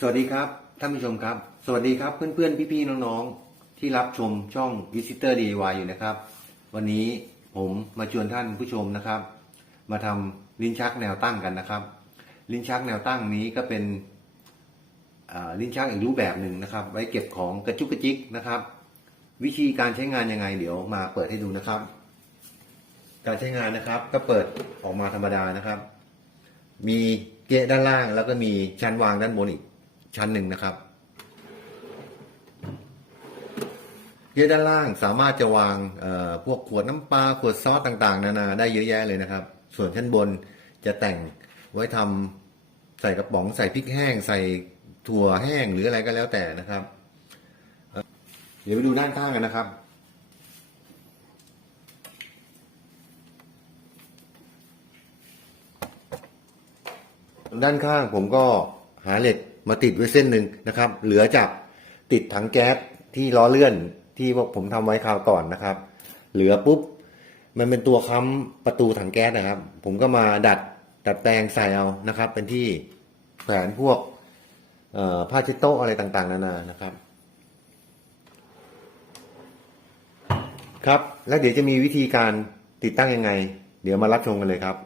สวัสดีครับท่านผู้ชมครับ สวัสดีครับเพื่อนๆ พี่ๆ น้องๆ ที่รับชมช่อง Visitor DIY อยู่นะครับ วันนี้ผมมาชวนท่านผู้ชมนะครับ มาทำลิ้นชักแนวตั้งกันนะครับ ลิ้นชักแนวตั้งนี้ก็เป็นลิ้นชักอีกรูปแบบหนึ่งนะครับ ไว้เก็บของกระจุกกระจิกนะครับ วิธีการใช้งานยังไงเดี๋ยวมาเปิดให้ดูนะครับ การใช้งานนะครับก็เปิดออกมาธรรมดานะครับ มีเกะด้านล่างแล้วก็มีชั้นวางด้านบนอีก ชั้นหนึ่งนะครับเกะด้านล่างสามารถจะวางพวกขวดน้ำปลาขวดซอสต่างๆ นานาได้เยอะแยะเลยนะครับ ส่วนชั้นบนจะแต่งไว้ทำใส่กระป๋องใส่พริกแห้ง ใส่ถั่วแห้งหรืออะไรก็แล้วแต่นะครับ เดี๋ยวไปดูด้านข้างกันนะครับด้านข้างผมก็ หาเหล็กมาติดไว้เส้นหนึ่งนะครับ เหลือจากติดถังแก๊สที่ล้อเลื่อนที่พวกผมทำไว้คราวก่อนนะครับ เหลือปุ๊บมันเป็นตัวค้ำประตูถังแก๊สนะครับ ผมก็มาดัดดัดแปลงใส่เอานะครับ เป็นที่แขวนพวกผ้าเช็ดโต๊ะอะไรต่างๆ นานานะครับ ครับ แล้วเดี๋ยวจะมีวิธีการติดตั้งยังไง เดี๋ยวมารับชมกันเลยครับ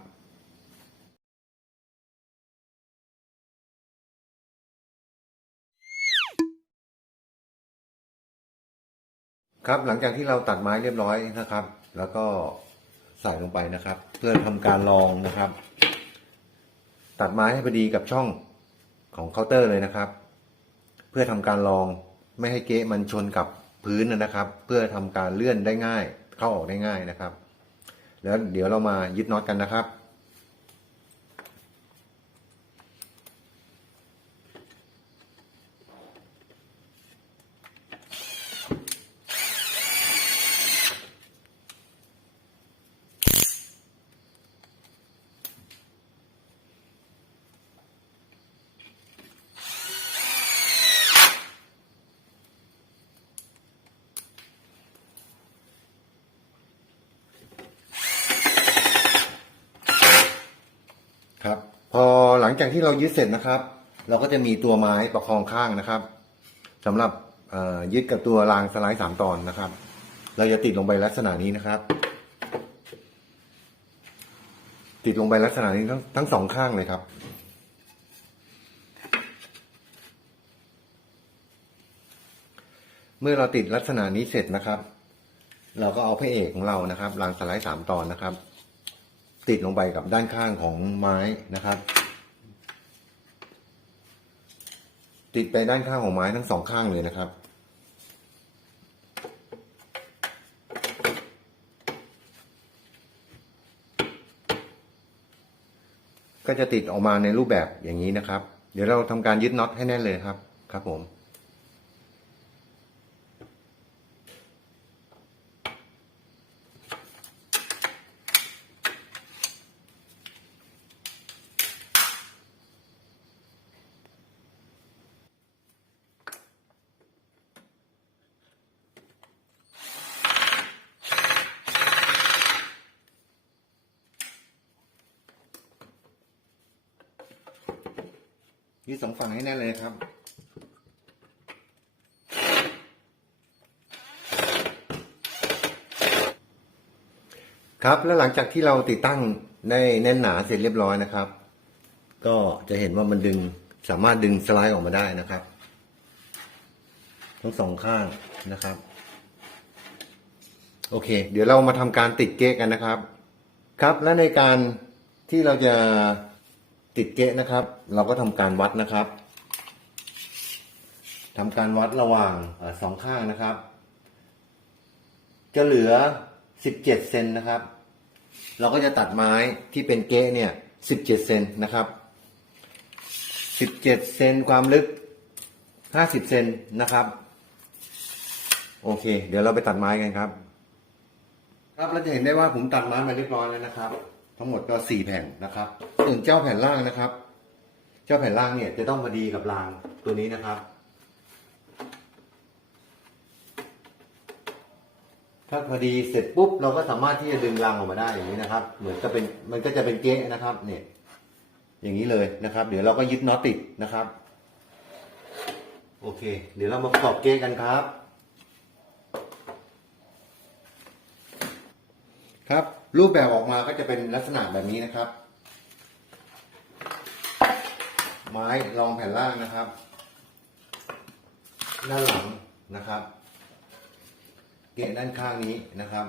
ครับหลังจากที่เราตัดไม้เรียบร้อยนะครับ แล้วก็ใส่ลงไปนะครับ เพื่อทำการลองนะครับ ตัดไม้ให้พอดีกับช่องของเคาน์เตอร์เลยนะครับ เพื่อทำการลองไม่ให้เก๊ะมันชนกับพื้นนะครับ เพื่อทำการเลื่อนได้ง่าย เข้าออกได้ง่ายนะครับ แล้วเดี๋ยวเรามายึดน็อตกันนะครับ พอหลัง จากที่เรายึดเสร็จนะครับ เราก็จะมีตัวไม้ประคองข้างนะครับสำหรับยึดกับตัวรางสไลด์สามตอนนะครับ เราจะติดลงไปลักษณะนี้นะครับ ติดลงไปลักษณะนี้ทั้งทั้งสองข้างเลยครับเมื่อเราติดลักษณะนี้เสร็จนะครับ เราก็เอาพระเอกของเรานะครับรางสไลด์สามตอนนะครับ ติดลงไปกับด้านข้างของไม้นะครับ ติดไปด้านข้างของไม้ทั้งสองข้างเลยนะครับ ก็จะติดออกมาในรูปแบบอย่างนี้นะครับ เดี๋ยวเราทำการยึดน็อตให้แน่นเลยครับ ครับผม ยึดสองฝั่งให้แน่นเลยครับ ครับแล้วหลังจากที่เราติดตั้งได้แน่นหนาเสร็จเรียบร้อยนะครับ ก็จะเห็นว่ามันดึงสามารถดึงสไลด์ออกมาได้นะครับ ทั้งสองข้างนะครับ โอเค เดี๋ยวเรามาทำการติดเก๊ะกันนะครับ ครับและในการที่เราจะ ติดเก๊ะนะครับ เราก็ทำการวัดนะครับทำการวัดระหว่างอสองข้างนะครับ จะเหลือ17เซนนะครับ เราก็จะตัดไม้ที่เป็นเก๊ะเนี่ย17เซนนะครับ17เซนความลึก50เซนนะครับ โอเค เดี๋ยวเราไปตัดไม้กันครับ ครับเราจะเห็นได้ว่าผมตัดไม้มาเรียบร้อยแล้วนะครับ ทั้งหมดก็สี่แผ่นนะครับส่วนเจ้าแผ่นล่างนะครับ เจ้าแผ่นล่างเนี่ยจะต้องพอดีกับรางตัวนี้นะครับ ถ้าพอดีเสร็จปุ๊บเราก็สามารถที่จะดึงรางออกมาได้อย่างนี้นะครับ เหมือนกับเป็นมันก็จะเป็นเก๊ะนะครับ เนี่ย อย่างนี้เลยนะครับ เดี๋ยวเราก็ยึดน็อตติดนะครับ โอเค เดี๋ยวเรามาประกอบเก๊กันครับ ครับ รูปแบบออกมาก็จะเป็นลักษณะแบบนี้นะครับ ไม้รองแผ่นล่างนะครับ ด้านหลังนะครับเกะด้านข้างนี้นะครับ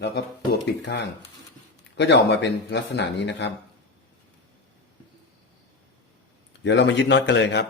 แล้วก็ตัวปิดข้าง ก็จะออกมาเป็นลักษณะนี้นะครับ เดี๋ยวเรามายึดน็อตกันเลยครับ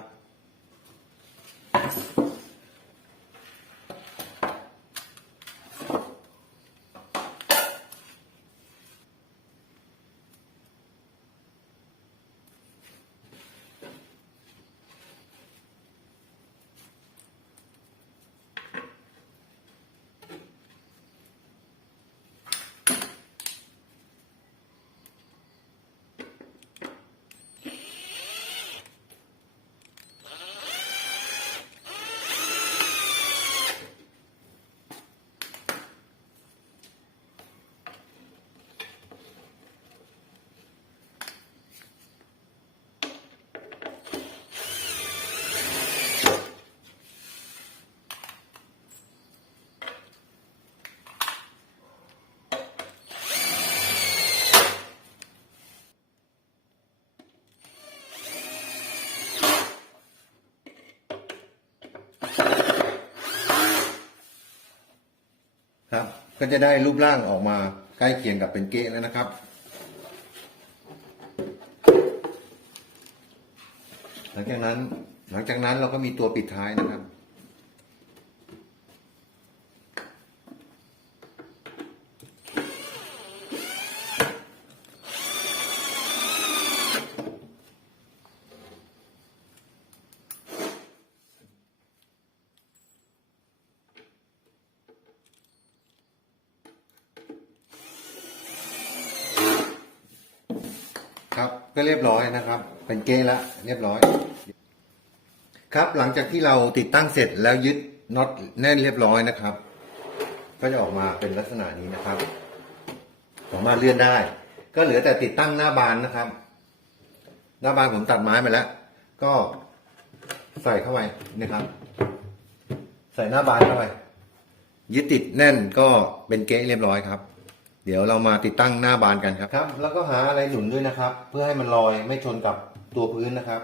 ครับ ก็จะได้รูปร่างออกมาใกล้เคียงกับเป็นเก๊ะแล้วนะครับ หลังจากนั้นหลังจากนั้นเราก็มีตัวปิดท้ายนะครับ ครับ ก็เรียบร้อยนะครับ เป็นเก๊ะแล้วเรียบร้อย ครับหลังจากที่เราติดตั้งเสร็จแล้วยึดน็อตแน่นเรียบร้อยนะครับ ก็จะออกมาเป็นลักษณะนี้นะครับสามารถเลื่อนได้ ก็เหลือแต่ติดตั้งหน้าบานนะครับ หน้าบานผมตัดไม้มาแล้ว ก็ใส่เข้าไปนะครับ ใส่หน้าบานเข้าไปยึดติดแน่นก็เป็นเก๊เรียบร้อยครับ เดี๋ยวเรามาติดตั้งหน้าบานกันครับครับ แล้วก็หาอะไรหนุนด้วยนะครับ เพื่อให้มันลอยไม่ชนกับตัวพื้นนะครับ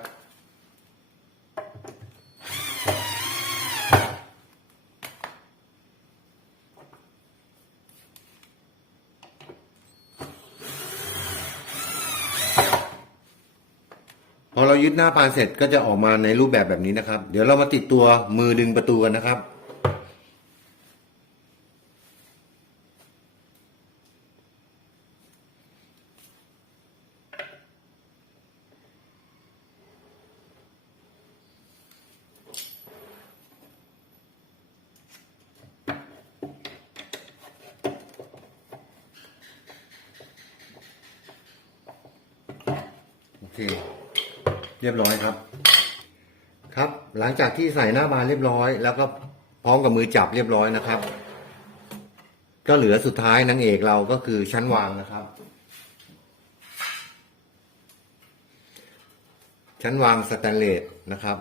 พอเรายึดหน้าปานเสร็จก็จะออกมาในรูปแบบแบบนี้นะครับ เดี๋ยวเรามาติดตัวมือดึงประตูกันนะครับ เคเรียบร้อยครับ ครับหลังจากที่ใส่หน้าบานเรียบร้อย แล้วก็พร้อมกับมือจับเรียบร้อยนะครับ ก็เหลือสุดท้ายนางเอกเราก็คือชั้นวางนะครับ ชั้นวางสแตนเลสนะครับ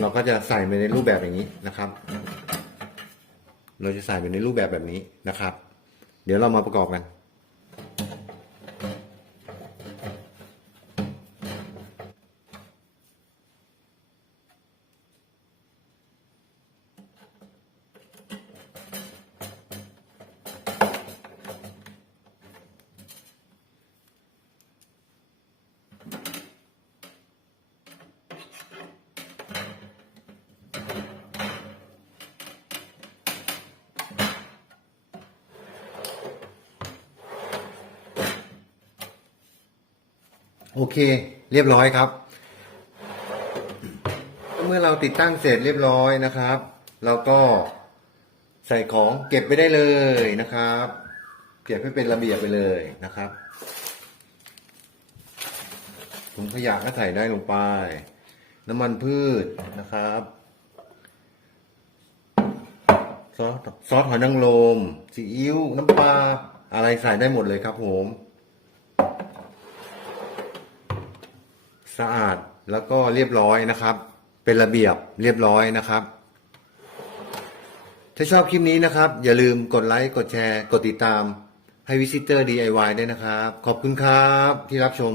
เราก็จะใส่ไปในรูปแบบอย่างนี้นะครับ เราจะใส่ไปในรูปแบบแบบนี้นะครับ เดี๋ยวเรามาประกอบกัน โอเค เรียบร้อยครับ เมื่อเราติดตั้งเสร็จเรียบร้อยนะครับ เราก็ใส่ของเก็บไปได้เลยนะครับ เก็บให้เป็นระเบียบไปเลยนะครับถุงขยะก็ใส่ได้ลงไป น้ำมันพืชนะครับ ซอสซอสหอยนางรมซีอิ๊วน้ำปลาอะไรใส่ได้หมดเลยครับผม สะอาดแล้วก็เรียบร้อยนะครับ เป็นระเบียบเรียบร้อยนะครับ ถ้าชอบคลิปนี้นะครับ อย่าลืมกดไลค์กดแชร์ กดติดตามให้วิสิเตอร์ DIY ด้วยนะครับ ขอบคุณครับที่รับชม